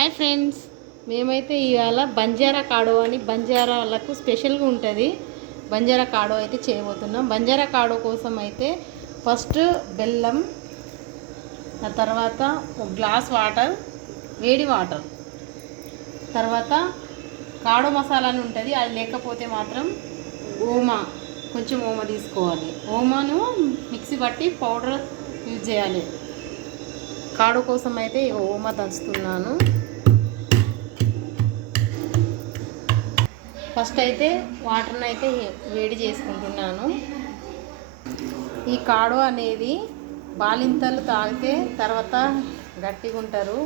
Hi friends. మేమైతే ఇవాళ బంజారా కాడో అని బంజారా వాళ్ళకు స్పెషల్గా ఉంటుంది. బంజారా కాడో అయితే చేయబోతున్నాం. బంజారా కాడో కోసం అయితే ఫస్ట్ బెల్లం ఆ తర్వాత ఒక గ్లాస్ వాటర్ వేడి వాటర్. తర్వాత కాడో మసాలా అని ఉంటుంది. అది లేకపోతే మాత్రం ఓమా కొంచెం ఓమా తీసుకోవాలి. ఓమాను మిక్సీ పట్టి పౌడర్ యూజ్ చేయాలి. కాడు కోసం అయితే ఓమా దంచుతున్నాను. ఫస్ట్ అయితే వాటర్ని అయితే వేడి చేసుకుంటున్నాను. ఈ కాడు అనేది బాలింతలు తాగితే తర్వాత గట్టిగా ఉంటారు.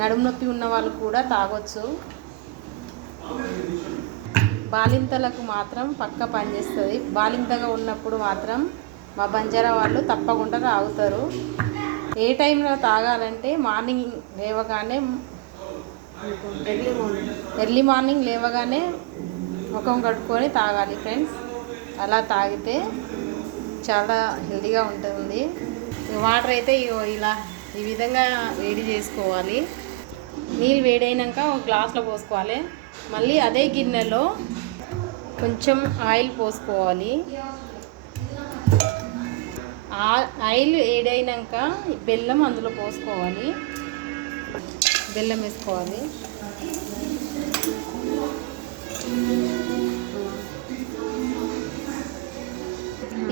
నడుము నొప్పి ఉన్న వాళ్ళు కూడా తాగొచ్చు. బాలింతలకు మాత్రం పక్క పనిచేస్తుంది బాలింతగా ఉన్నప్పుడు మాత్రం మా బంజారా వాళ్ళు తప్పకుండా తాగుతారు. ఏ టైంలో తాగాలంటే మార్నింగ్ లేవగానే ఎర్లీ మార్నింగ్ లేవగానే ముఖం కట్టుకొని తాగాలి ఫ్రెండ్స్ అలా తాగితే చాలా హెల్తీగా ఉంటుంది. ఈ వాటర్ అయితే ఇలా ఈ విధంగా వేడి చేసుకోవాలి. నీళ్ళు వేడైనాక ఒక గ్లాస్లో పోసుకోవాలి. మళ్ళీ అదే గిన్నెలో కొంచెం ఆయిల్ పోసుకోవాలి. ఆ- ఆయిల్ వేడైనాక బెల్లం అందులో పోసుకోవాలి. బెల్లం వేసుకోవాలి.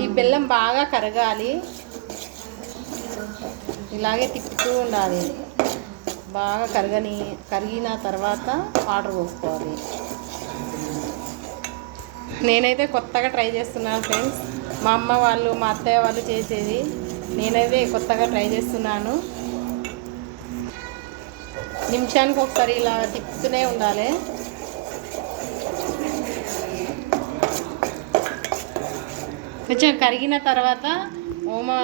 ఈ బెల్లం బాగా కరగాలి. ఇలాగే తిప్పుతూ ఉండాలి. బాగా కరగని కరిగిన తర్వాత వాటర్ పోసుకోవాలి. నేనైతే కొత్తగా ట్రై చేస్తున్నాను ఫ్రెండ్స్. మా అమ్మ వాళ్ళు మా అత్తయ్య వాళ్ళు చేసేది. నేనైతే కొత్తగా ట్రై చేస్తున్నాను. నిమిషానికి ఒకసారి ఇలా తిప్పుతూనే ఉండాలి. కొంచెం కరిగిన తర్వాత ఓమా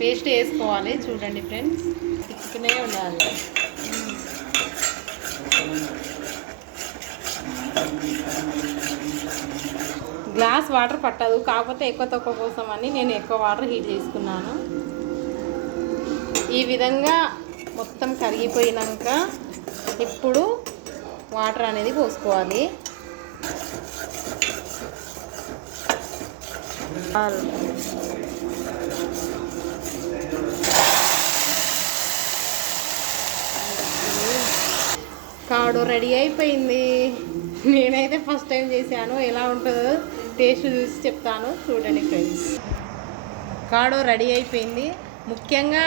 పేస్ట్ వేసుకోవాలి. చూడండి ఫ్రెండ్స్ తిప్పుతూనే ఉండాలి. గ్లాస్ వాటర్ పట్టదు. కాకపోతే ఎక్కువ తక్కువ కోసం అని నేను ఎక్కువ వాటర్ హీట్ చేసుకున్నాను. ఈ విధంగా మొత్తం కరిగిపోయినాక ఇప్పుడు వాటర్ అనేది పోసుకోవాలి. కాడు రెడీ అయిపోయింది. నేనైతే ఫస్ట్ టైం చేశాను. ఎలా ఉంటుందో టేస్ట్ చూసి చెప్తాను. చూడండి ఫ్రెండ్స్. కాడు రెడీ అయిపోయింది. ముఖ్యంగా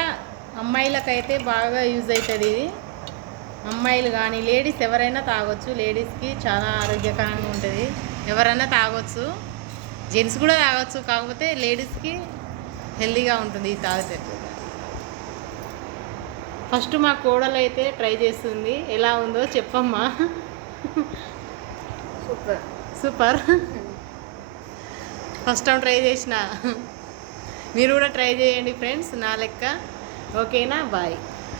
అమ్మాయిలకైతే బాగా యూజ్ అవుతుంది ఇది. అమ్మాయిలు కానీ లేడీస్ ఎవరైనా తాగొచ్చు. లేడీస్కి చాలా ఆరోగ్యకరంగా ఉంటుంది. ఎవరైనా తాగొచ్చు. జెంట్స్ కూడా తాగొచ్చు. కాకపోతే లేడీస్కి హెల్తీగా ఉంటుంది ఇది తాగితే. ఫస్ట్ మా కోడలు అయితే ట్రై చేస్తుంది. ఎలా ఉందో చెప్పమ్మా. Super. Super. First time try చేసిన. మీరు కూడా ట్రై చేయండి ఫ్రెండ్స్. నా లెక్క. ఓకేనా బాయ్